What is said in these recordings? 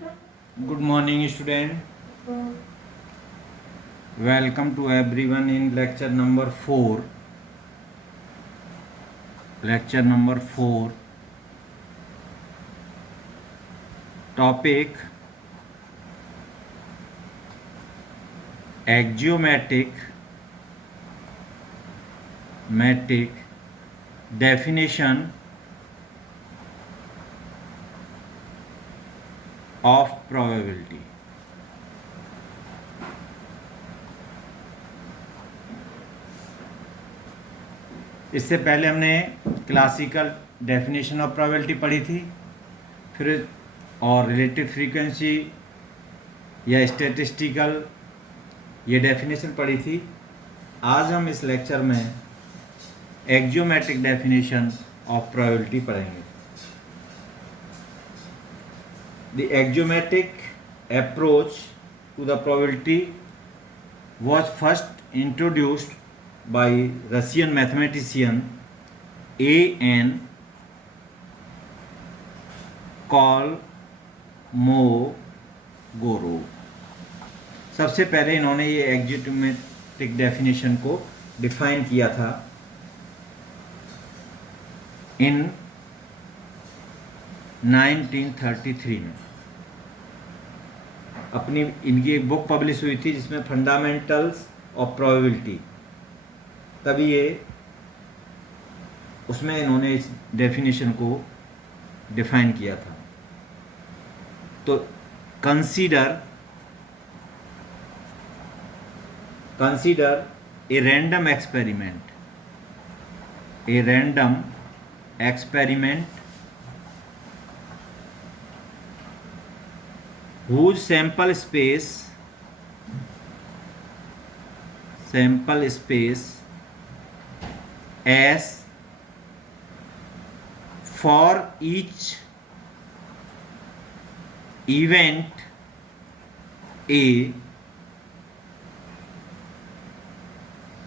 Good morning, student. Welcome to everyone in lecture number 4. Lecture number 4. Topic: axiomatic definition of probability. इससे पहले हमने classical definition of probability पढ़ी थी, फिर और रिलेटिव फ्रीक्वेंसी या स्टैटिस्टिकल ये डेफिनेशन पढ़ी थी। आज हम इस लेक्चर में एक्जियोमेट्रिक डेफिनेशन ऑफ प्रोबेबिलिटी पढ़ेंगे। The axiomatic approach to the probability was first introduced by Russian mathematician A.N. Kolmogorov। सबसे पहले इन्होंने ये एक्जियोमेट्रिक डेफिनेशन को डिफाइन किया था इन 1933 में। अपनी इनकी एक बुक पब्लिश हुई थी जिसमें फंडामेंटल्स ऑफ प्रोबेबिलिटी, तभी ये उसमें इन्होंने इस डेफिनेशन को डिफाइन किया था। तो consider a random experiment whose sample space S for each event A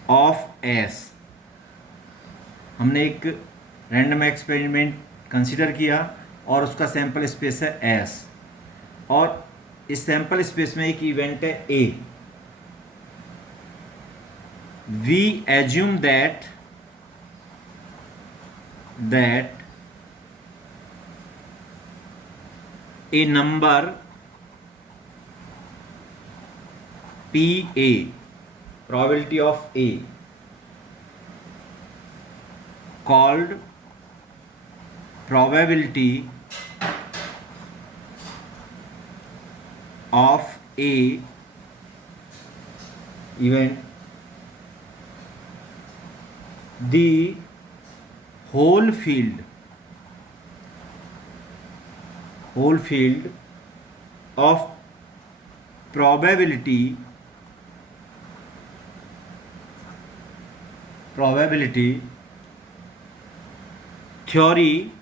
of S। हमने एक रैंडम एक्सपेरिमेंट कंसीडर किया और उसका सैंपल स्पेस है S, और इस सैंपल स्पेस में एक इवेंट है A। We assume that a number PA, probability of A, called probability of A event, the whole field of probability theory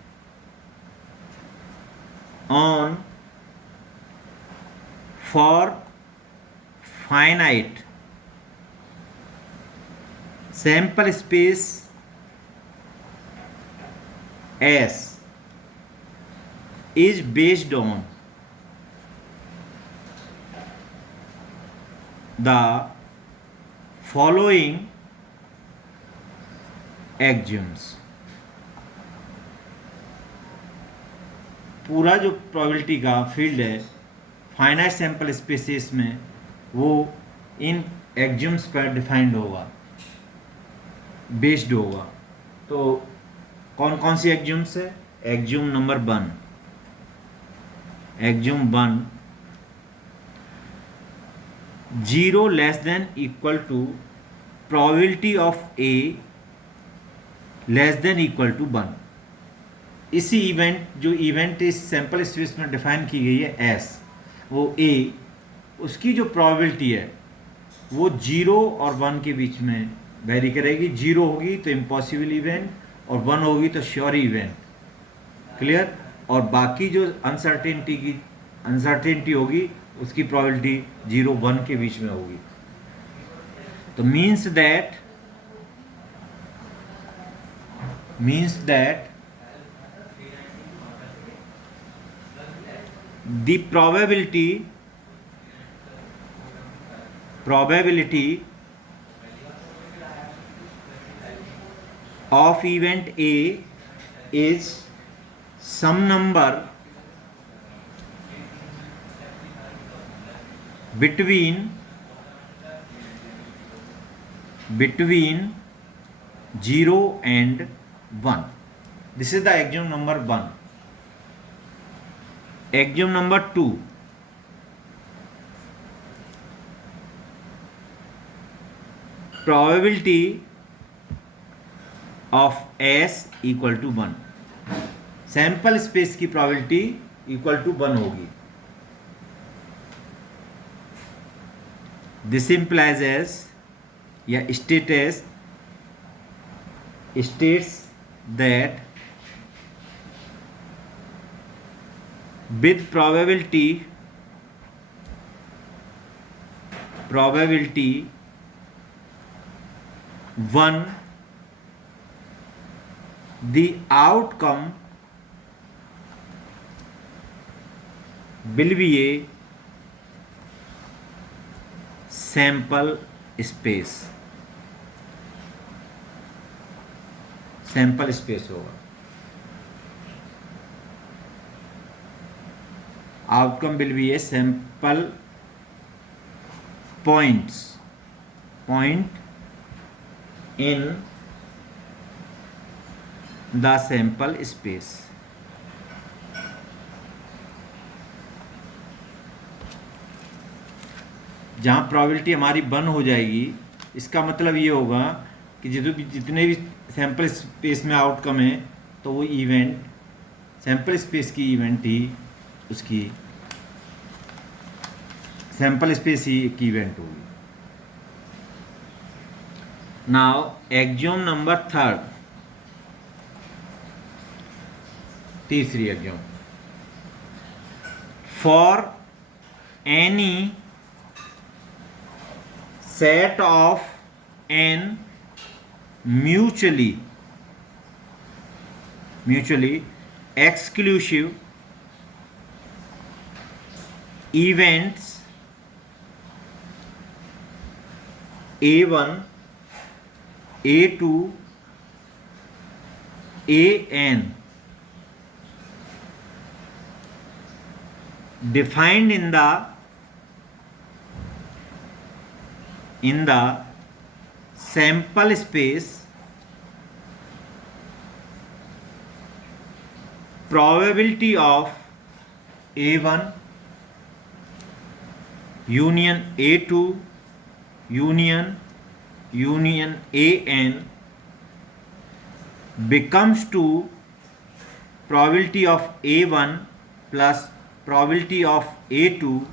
on for finite sample space S is based on the following axioms। पूरा जो probability का field है finite sample spaces में, वो इन एक्जियम्स पर defined होगा, based होगा। तो कौन कौन सी एक्जियम्स है? Axiom number 1, axiom 1, 0 less than equal to probability of A less than equal to 1। इसी जो इवेंट इस सैंपल स्पेस में डिफाइन की गई है S, वो A, उसकी जो प्रोबेबिलिटी है वो 0 और 1 के बीच में वेरी करेगी। 0 होगी तो इम्पॉसिबल इवेंट और 1 होगी तो श्योर इवेंट। क्लियर? और बाकी जो अनसर्टेनिटी होगी उसकी प्रोबेबिलिटी 0-1 के बीच में होगी। तो means that the probability of event A is some number between 0 and 1. This is the axiom number 1. Axiom number 2. Probability of S equal to 1. Sample space की प्रोबेबिलिटी इक्वल टू 1 होगी. This implies as या states that with probability 1 the outcome will be a sample space. Sample space होगा. Outcome will be a sample point in the sample space. जहाँ probability हमारी 1 हो जाएगी, इसका मतलब ये होगा कि जितने भी सैंपल स्पेस में आउटकम है तो वो इवेंट सैंपल स्पेस की इवेंट ही उसकी सैंपल स्पेस ही की इवेंट होगी. Now axiom number 3. तीसरी axiom. For any set of n mutually exclusive events A1, A2, AN defined in the sample space, probability of A1 union A2 union AN becomes to probability of A1 plus probability of A2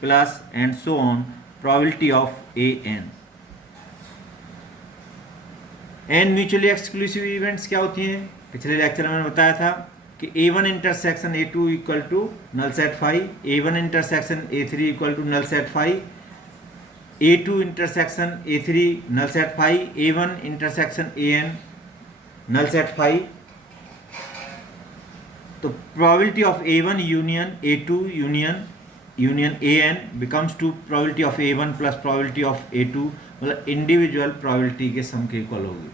plus and so on probability of AN. N mutually exclusive events क्या होती हैं? पिछले lecture में मैंने बताया था कि A1 intersection A2 equal to null set phi, A1 intersection A3 equal to null set phi, A2 intersection A3 null set phi, A1 intersection AN null set phi. तो probability of A1 union A2 union AN becomes to probability of A1 plus probability of A2, मतलब individual probability के सम के equal होगी.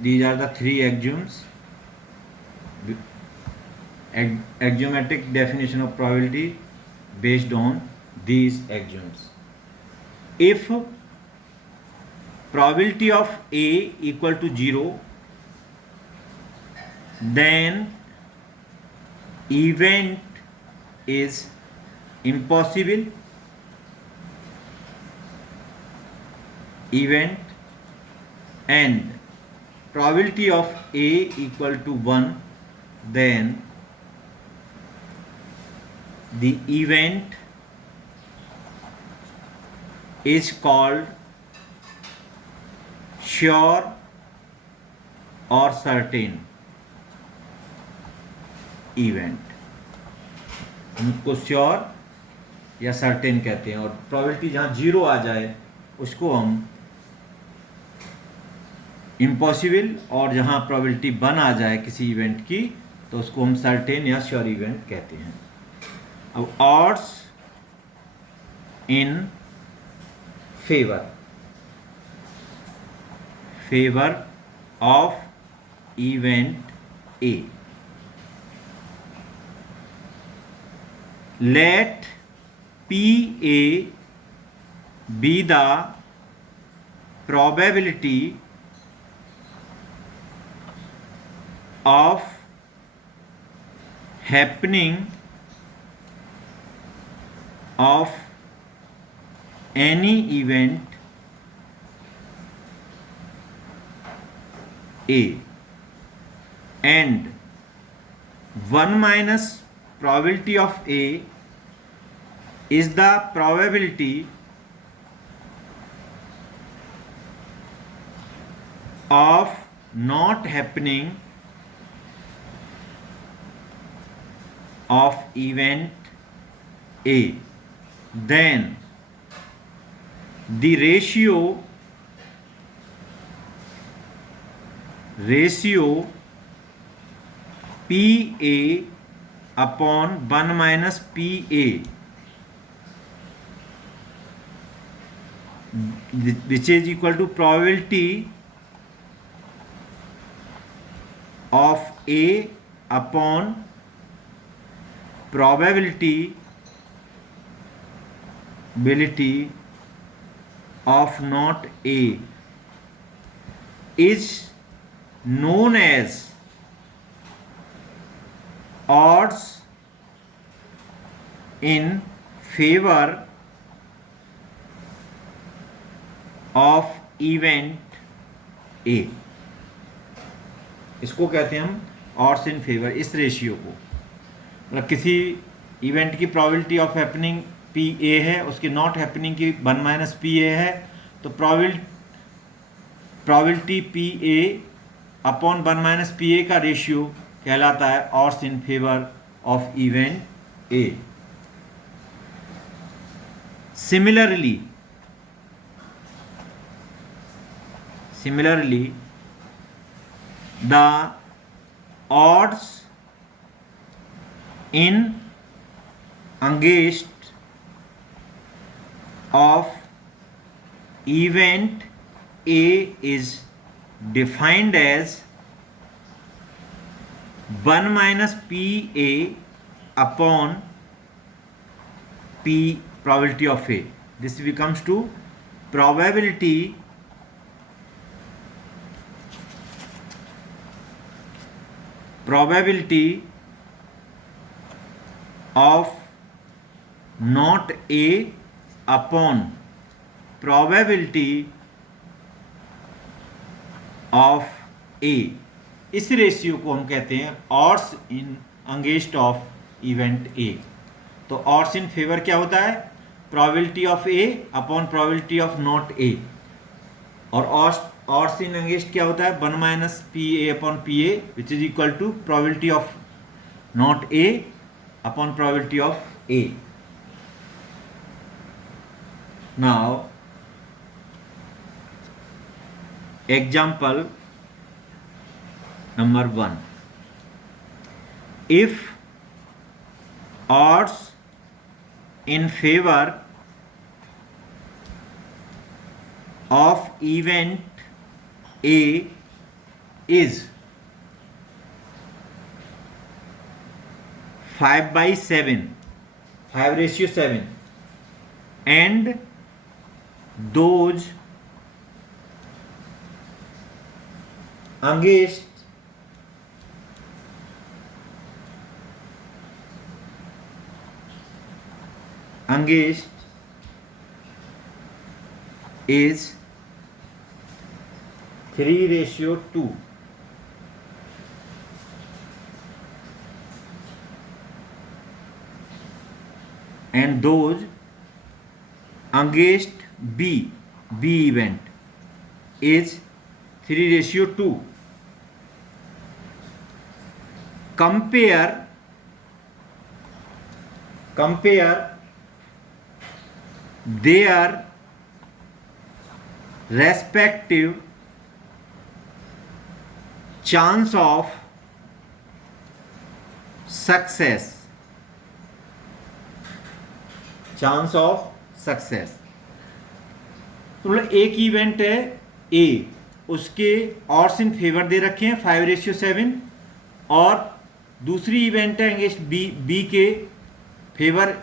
These are the three axioms. Axiomatic definition of probability based on these axioms. If probability of A equal to 0, then event is impossible. Event and probability of A equal to 1, then the event is called sure or certain. Event, हम उसको sure या certain कहते हैं। और probability जहाँ 0 आ जाए उसको हम इम्पॉसिबल, और जहाँ प्रोबेबिलिटी 1 आ जाए किसी इवेंट की तो उसको हम सर्टेन या श्योर इवेंट कहते हैं। अब odds in favour of event A, let PA be the probability of happening of any event A, and 1 minus probability of A is the probability of not happening of event A. Then the ratio PA upon 1 minus PA, which is equal to probability of A upon probability of not A, is known as odds in favor of event A। इसको कहते हैं हम odds in favor, इस ratio को। मतलब किसी event की probability of happening P A है, उसकी नॉट हैपनिंग की 1 माइनस पी ए है, तो probability P A upon 1 minus P ए का रेशियो कहलाता है odds in favour of event A. Similarly the odds in against of event A is defined as 1 minus PA upon P probability of A. This becomes to probability of not A upon probability of A। इस ratio को हम कहते हैं odds in against of event A. तो odds in favour क्या होता है? Probability of A upon probability of not A. और ऑड्स इन अगेंस्ट क्या होता है? 1 minus P A upon P A, which is equal to probability of not A upon probability of A. Now example number 1, if odds in favor of event A is 5/7, 5:7, and those against is 3:2, and those against B event is 3:2. Compare compare their respective chance of success, chance of success. तो मतलब एक event है ए, उसके odds in favour दे रखे हैं 5:7, और दूसरी event है अगेंस्ट बी, बी के फेवर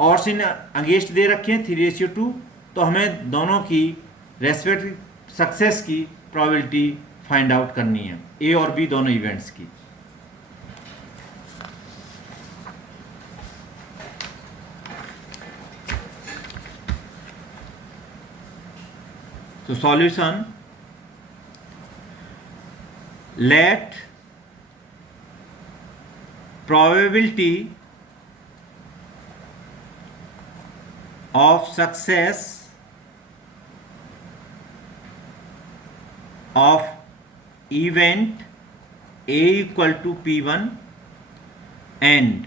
ऑड्स इन अगेंस्ट दे रखे हैं 3:2। तो हमें दोनों की रेस्पेक्ट सक्सेस की प्रोबेबिलिटी फाइंड आउट करनी है, ए और बी दोनों इवेंट्स की। तो solution, let probability of success of event A equal to P1 and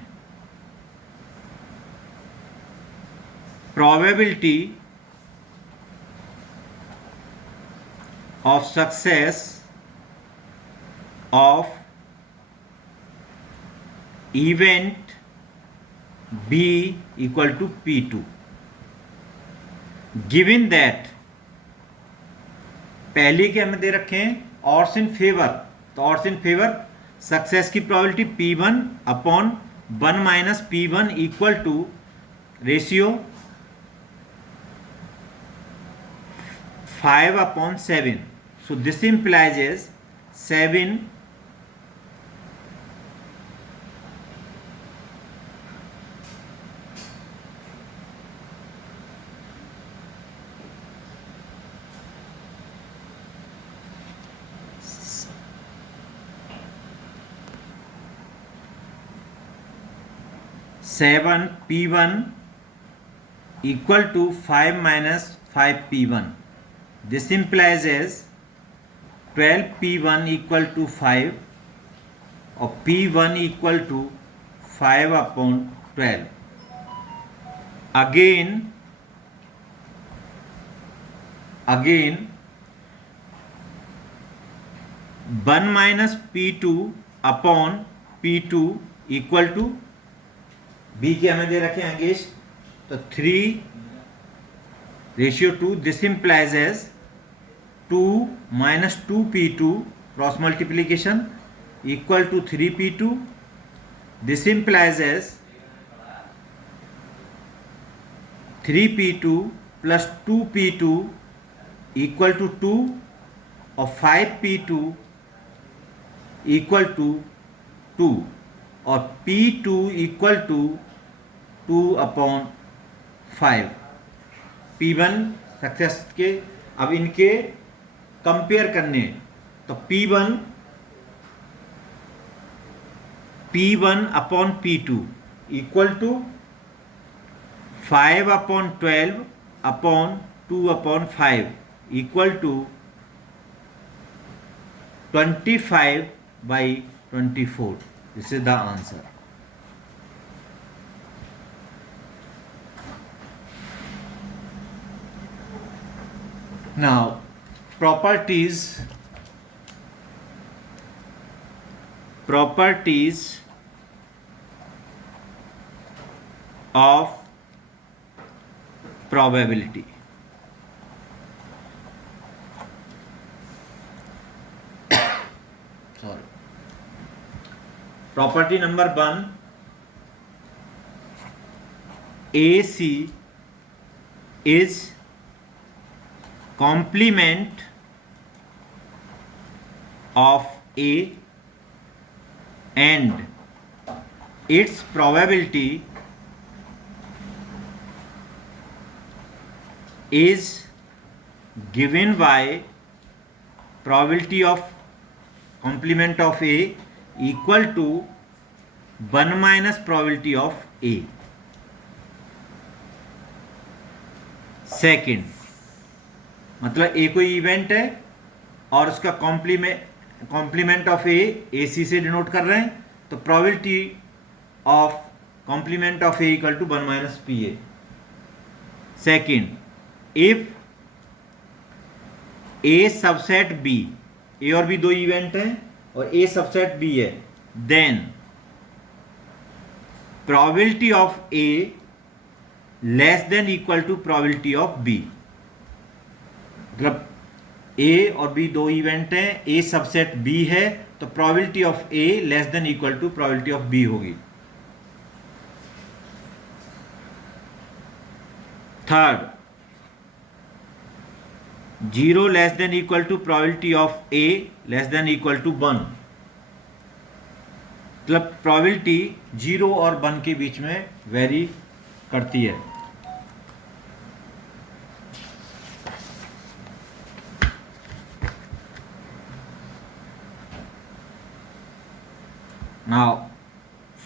probability of success of event B equal to P2 given that, पहले के हमें दे रखे हैं ऑड्स इन फेवर, तो ऑड्स इन फेवर सक्सेस की probability P1 upon 1 minus P1 equal to ratio 5/7। So this implies as 7 7P1 equal to 5 minus 5P1. This implies as 12P1 equal to 5 or P1 equal to 5/12. Again 1 minus P2 upon P2 equal to B के हमें दे रखे हैं against, तो 3:2। This implies as 2 minus 2P2 cross multiplication equal to 3P2। This implies as 3P2 plus 2P2 equal to 2 और 5P2 equal to 2 और P2 equal to 2/5। P1 success के, अब इनके कंपेयर करने, तो P1 upon P2 equal to 5/12 upon 2/5 equal to 25/24। This is the answer. Now, properties of probability. Sorry. Property number 1, AC is complement of A and its probability is given by probability of complement of A equal to 1 minus probability of A. Second, मतलब ए कोई event है और उसका complement of ए सी से denote कर रहे हैं, तो probability of complement of A equal to 1 minus PA. Second, if A subset B, A और B दो इवेंट हैं और A सबसेट B है, then probability of A less than equal to probability of B. मतलब A और B दो event हैं, A subset B है, तो probability of A less than equal to probability of B होगी. Third, 0 less than equal to probability of A less than equal to 1. मतलब probability 0 और 1 के बीच में वेरी करती है. Now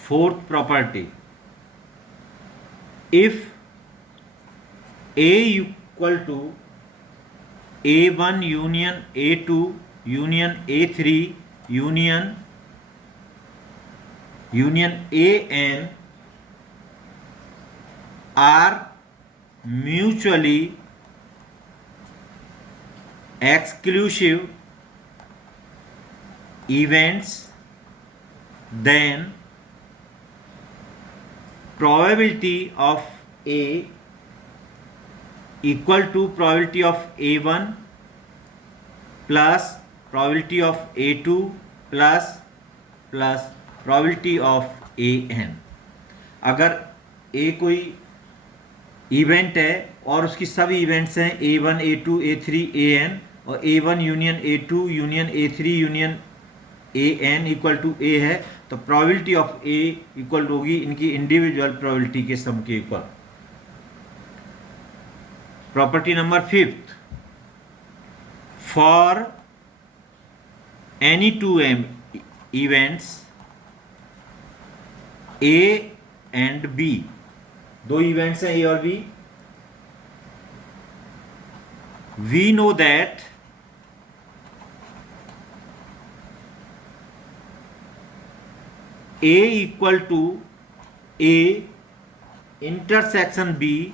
fourth property, if A equal to A1 union A2 union A3 union AN are mutually exclusive events, then probability of A equal to probability of A1 plus probability of A2 plus probability of AN. अगर A कोई event है और उसकी सभी events हैं A1 A2 A3 AN और A1 union A2 union A3 union AN equal to A है, तो probability of A इक्वल होगी इनकी इंडिविजुअल probability के सम के equal. Property number 5th, for any two events A and B, दो events हैं A और B, we know that A equal to A intersection B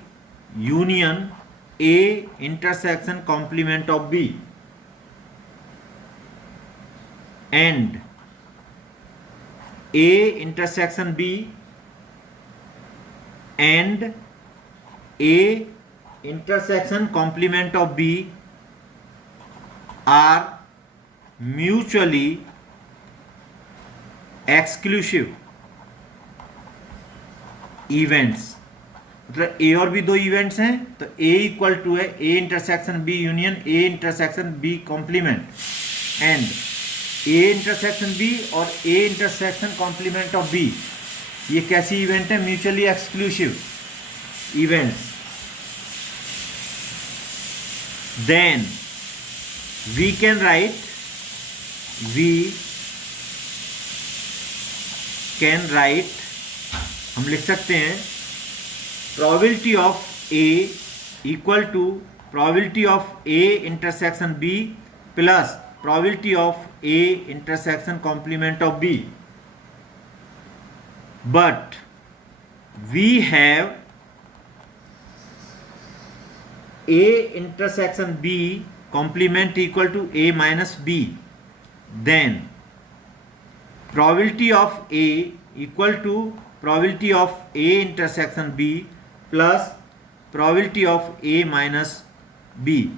union A intersection complement of B, and A intersection B and A intersection complement of B are mutually exclusive events. मतलब ए और B दो events हैं, तो ए equal to है A intersection B union A intersection B complement, and A intersection B और A intersection complement of B, ये कैसी event है? Mutually exclusive events. Then we can write, हम लिख सकते हैं probability of A equal to probability of A intersection B plus probability of A intersection complement of B. But we have A intersection B complement equal to A minus B. Then probability of A equal to probability of A intersection B plus probability of A minus B.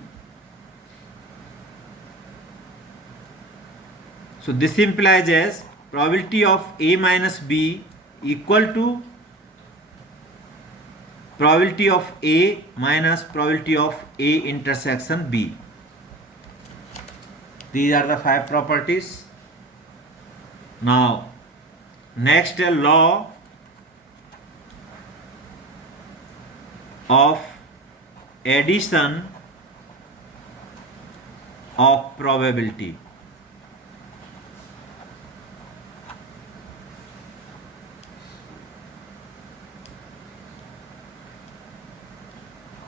So this implies as probability of A minus B equal to probability of A minus probability of A intersection B. These are the 5 properties. Now next law of addition of probability.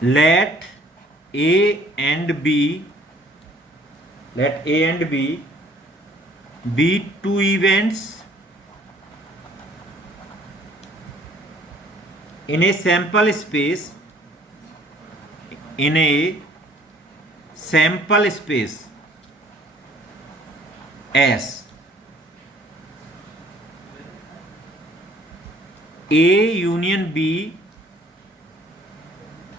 Let A and B be two events in a sample space, in a sample space S, A union B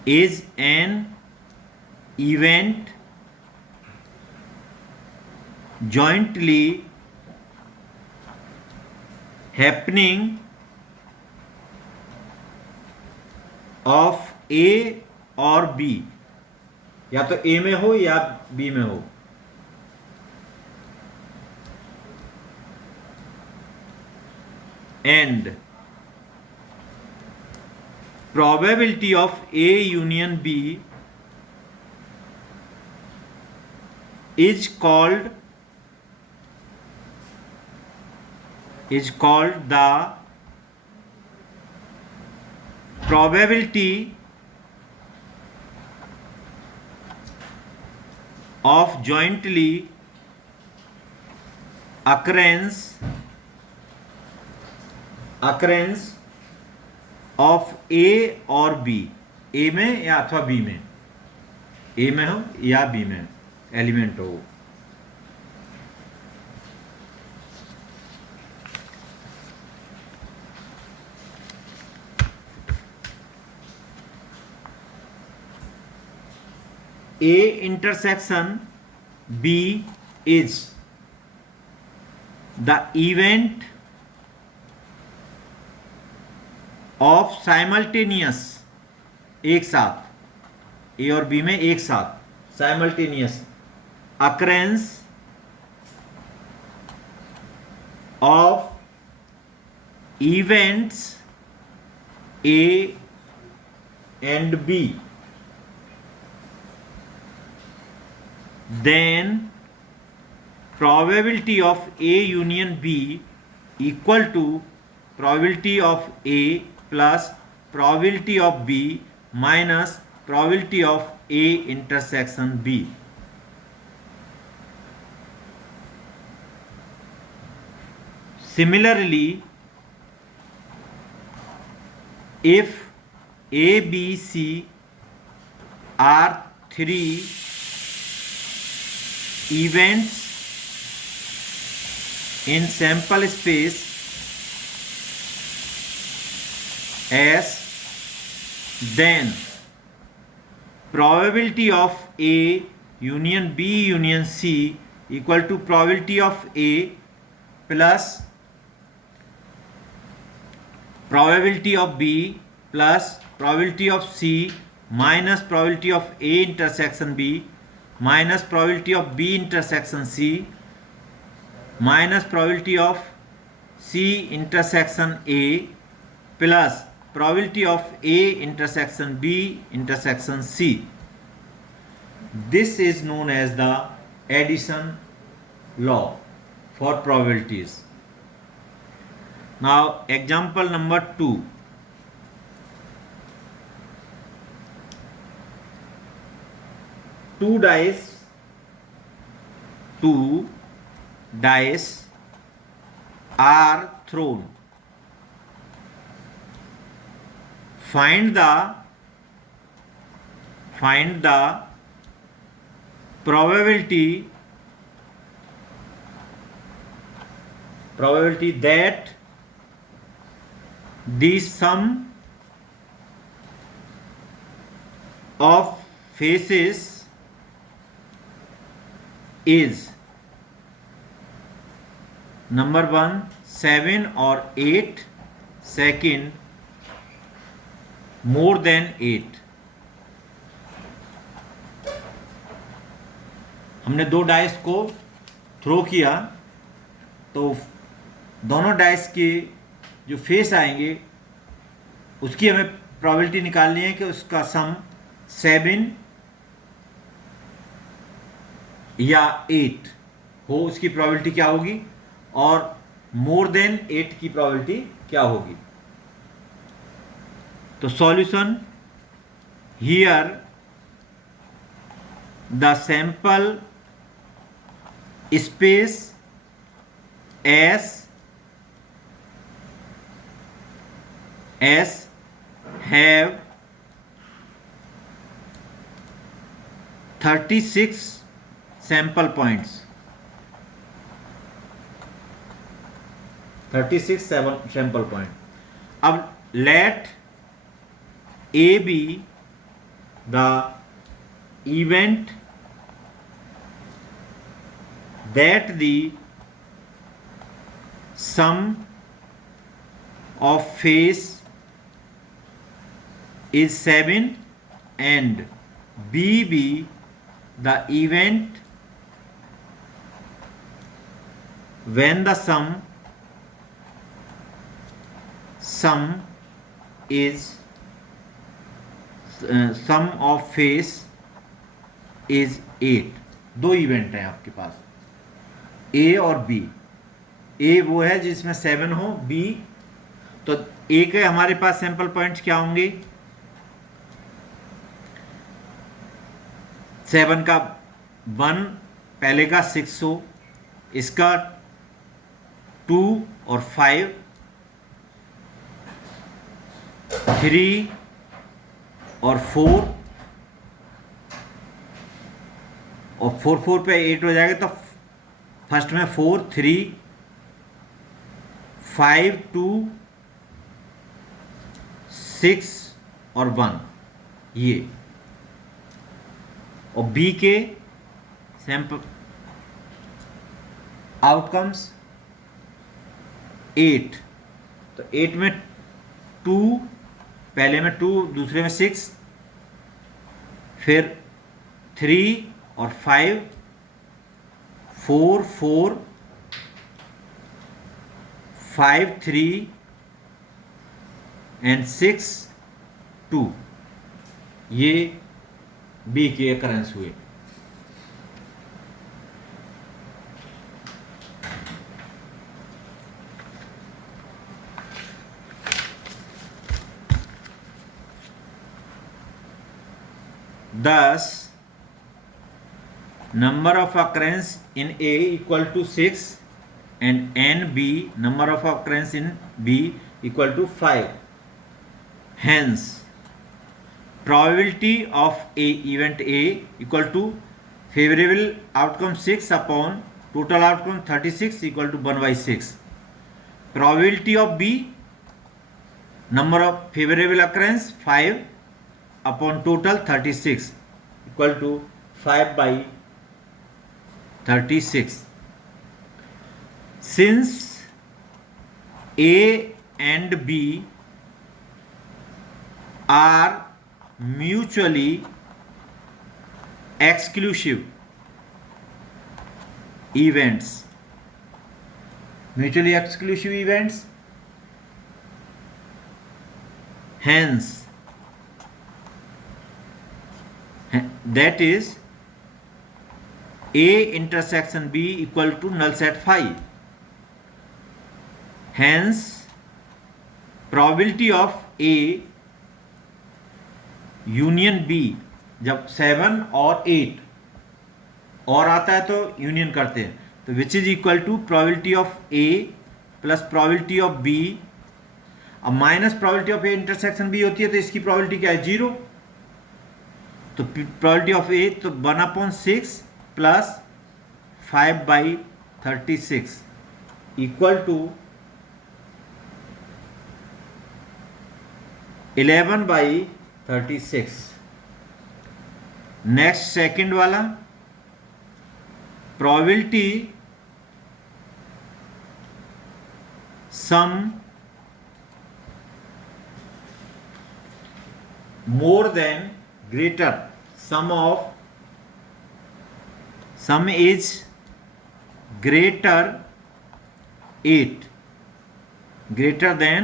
is an event jointly happening of A और B, या तो A में हो या B में हो, and probability of A union B is called the probability of jointly occurrence of A और B, A में या अथवा B में, A में हो या B में एलिमेंट हो। A intersection B is the event of simultaneous, एक साथ, A और B में एक साथ, simultaneous occurrence of events A and B, then probability of A union B equal to probability of A plus probability of B minus probability of A intersection B. Similarly, if A, B, C are three events in sample space S, then probability of A union B union C equal to probability of A plus probability of B plus probability of C minus probability of A intersection B minus probability of B intersection C minus probability of C intersection A plus probability of A intersection B intersection C. This is known as the addition law for probabilities. Now example number 2. Two dice are thrown. Find the probability that the sum of faces is number 1 7 or 8, second more than 8. हमने दो dice को throw किया तो दोनों dice के जो face आएंगे उसकी हमें प्रोबेबिलिटी निकालनी है कि उसका सम 7 या 8 हो, उसकी प्रोबेबिलिटी क्या होगी, और मोर देन 8 की प्रोबेबिलिटी क्या होगी। तो solution here the sample space S have 36 sample points. 36 sample point. अब let A be the event that the sum of phase is 7 and B be the event when the sum of phase is 8. दो event हैं आपके पास, ए और B. ए वो है जिसमें 7 हो, B तो ए के हमारे पास सैंपल पॉइंट्स क्या होंगे? 7 का 1, पहले का 6 हो, इसका 2 और 5, 3 और 4 और 4 पे 8 हो जाएगा. तो फर्स्ट में 4, 3, 5, 2, 6 और 1 ये. और बी के सैंपल आउटकम्स 8. तो 8 में 2, पहले में 2, दूसरे में 6, फिर 3 और 5, 4, 4, 5, 3 एंड 6, 2. ये बी के अकरेंस हुए. Thus, number of occurrence in A equal to 6 and NB number of occurrence in B equal to 5. Hence, probability of A event A equal to favorable outcome 6 upon total outcome 36 equal to 1/6. Probability of B number of favorable occurrence 5 upon total 36 equal to 5/36. Since A and B are mutually exclusive events, hence that is A intersection B equal to null set phi. Hence probability of A union B, जब 7 और 8 और आता है तो union करते हैं, तो which is equal to probability of A plus probability of B. अब minus probability of A intersection B होती है तो इसकी प्रोबेबिलिटी क्या है? 0. तो प्रोबेबिलिटी ऑफ A तो 1/6 plus 5/36 equal to 11/36. Next second वाला, probability sum more than greater sum is greater 8, greater than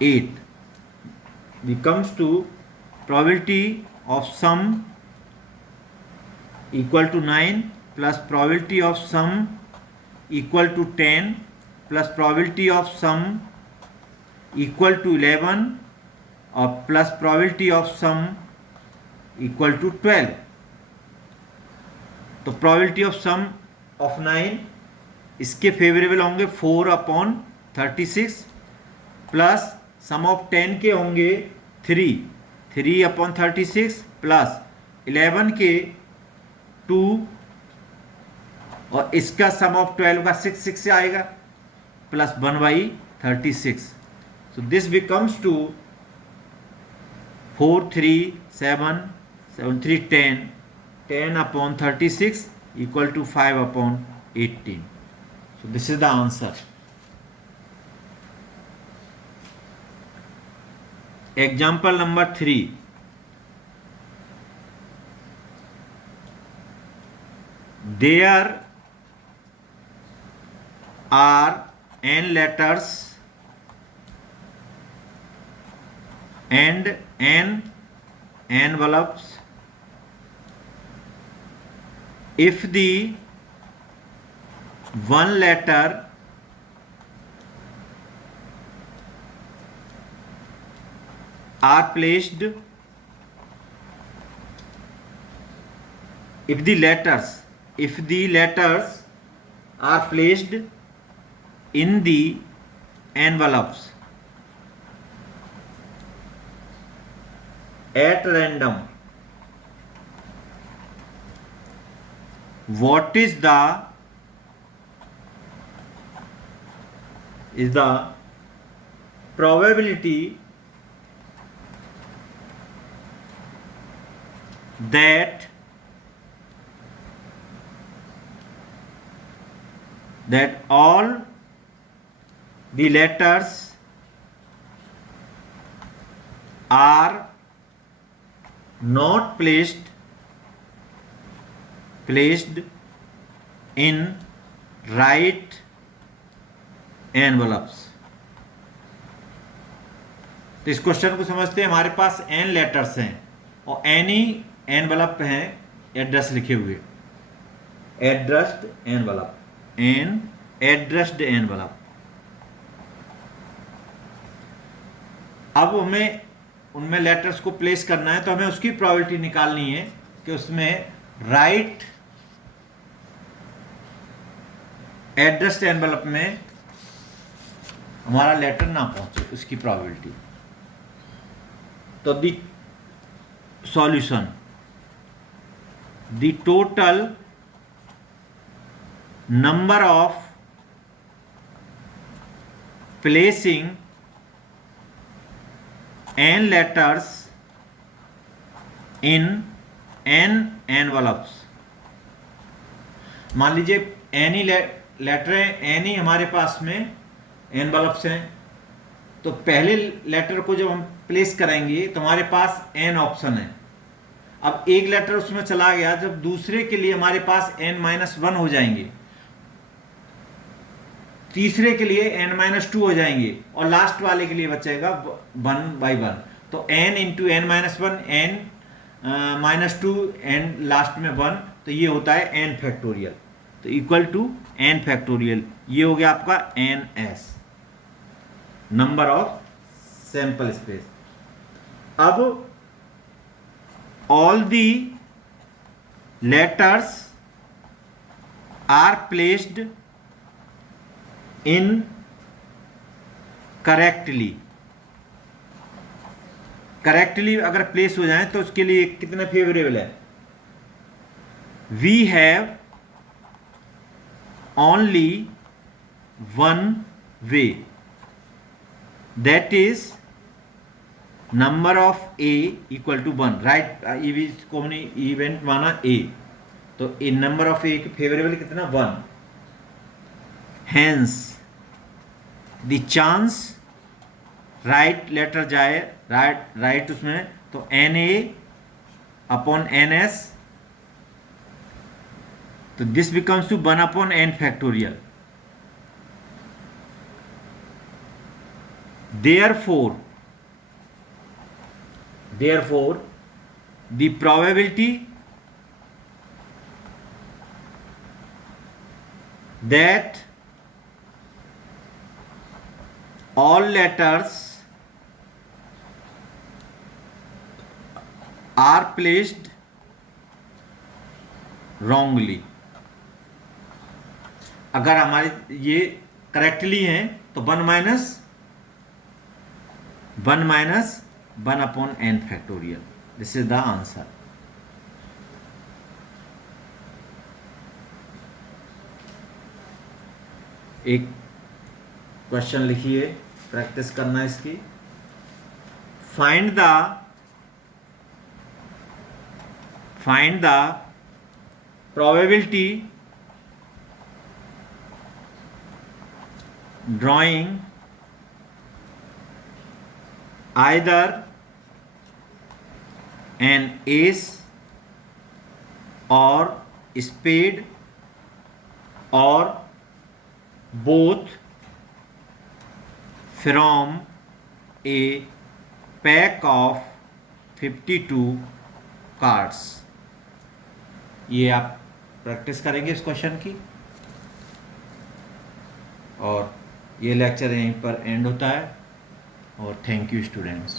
8 becomes to probability of sum equal to 9 plus probability of sum equal to 10 plus probability of sum equal to 11 or plus probability of sum equal to 12. तो probability of sum of 9 इसके favourable होंगे 4/36 plus some of 10 के होंगे 3/36 plus 11 के 2 और इसका सम of 12 का 6 से आएगा plus 1/36. So this becomes to 4, 3, 7, 7, 3, 10. 10/36 equal to 5/18. So this is the answer. Example number 3. There are n letters and n envelopes. If the one letter are placed, if the letters are placed in the envelopes at random, what is the probability that all the letters are not placed in right envelopes. तो इस question को समझते हैं. हमारे पास n letters हैं और n ही envelope पे हैं एड्रेस लिखे हुए. Addressed envelope, addressed envelope. अब हमें उनमें लेटर्स को प्लेस करना है तो हमें उसकी प्रोबेबिलिटी निकालनी है कि उसमें राइट एड्रेस्ड एनवलप में हमारा लेटर ना पहुंचे, उसकी प्रोबेबिलिटी. तो the solution, the total number of placing n letters in n envelopes. मान लीजिए n ही लेटर है, n ही हमारे पास में एनवलप्स हैं. तो पहले लेटर को जब हम प्लेस करेंगे तो हमारे पास n ऑप्शन है. अब एक लेटर उसमें चला गया, जब दूसरे के लिए हमारे पास n-1 हो जाएंगे, तीसरे के लिए n-2 हो जाएंगे और लास्ट वाले के लिए बचेगा 1/1. तो n into n-1, n-2 and last में 1, तो ये होता है n फैक्टोरियल. तो इक्वल टू n फैक्टोरियल, ये हो गया आपका ns, number of sample space. अब all the letters are placed in correctly अगर प्लेस हो जाए तो उसके लिए कितना फेवरेबल है. We have only one way, that is number of A equal to 1. Right, event माना ए, तो A number of A favourable कितना 1. Hence, the chance right letter जाए राइट उसमें, तो NA/NS, तो this becomes to 1/n factorial. Therefore, the probability that all letters are placed wrongly. अगर हमारे ये करेक्टली हैं तो 1 1 minus 1 upon n factorial. This is the answer. एक क्वेश्चन लिखिए, प्रैक्टिस करना इसकी. Find the probability drawing either an ace or spade or both from a pack of 52 cards. ये आप प्रैक्टिस करेंगे इस क्वेश्चन की. और ये लेक्चर यहीं पर एंड होता है. और थैंक यू स्टूडेंट्स.